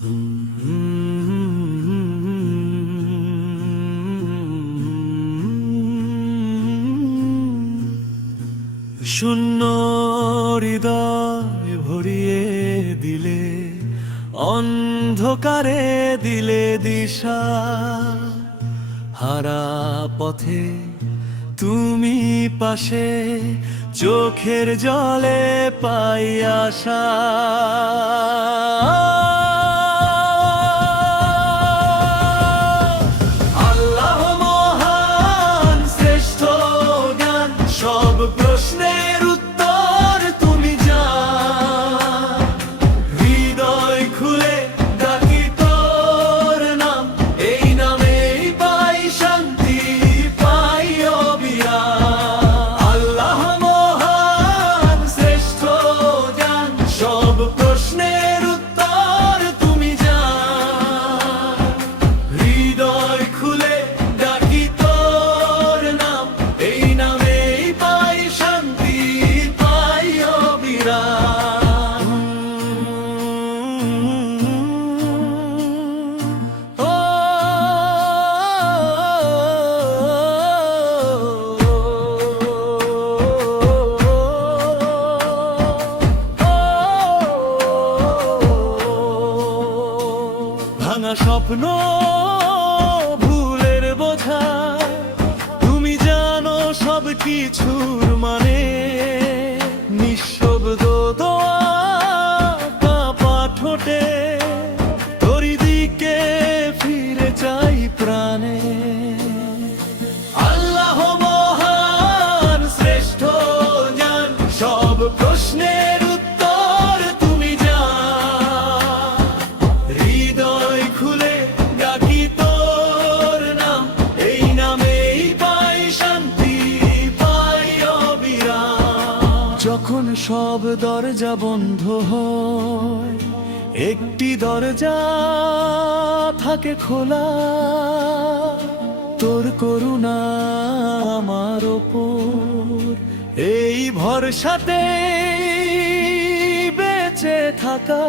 শূন্য হৃদয় ভরিয়ে দিলে, অন্ধকারে দিলে দিশা, হারা পথে তুমি পাশে, চোখের জলে পাই আশা। আল্লাহ মহান, শ্রেষ্ঠ জ্ঞান, সব প্রশ্নের উত্তর তুমি জান। হৃদয় খুলে ডাকি তোর নাম, এই নামেই পাই শান্তি, পাই অবিরাম। আল্লাহ মহান, শ্রেষ্ঠ জ্ঞান, সব প্রশ্নের উত্তর তুমি জান। হৃদয় খুলে ডাকি তোর নাম, এই নামেই পাই শান্তি, পাই অবিরাম। ও ভাঙা স্বপ্ন, ভুলের বোঝা, তুমি জানো সব কিছুর মানে। নিঃশব্দ দোয়া, কাঁপা ঠোঁটে, তোরি দিকে ফিরে চাই প্রাণে। আল্লাহ মহান, শ্রেষ্ঠ জ্ঞান, সব প্রশ্নের উত্তর তুমি জান। হৃদয় খুলে ডাকি তোর নাম, এই নামেই পাই শান্তি, পাই অবিরাম। যখন সব দরজা বন্ধ হয়, একটি দরজা থাকে খোলা, তোর করুণা আমার ওপর, এই ভরসাতে বেঁচে থাকা।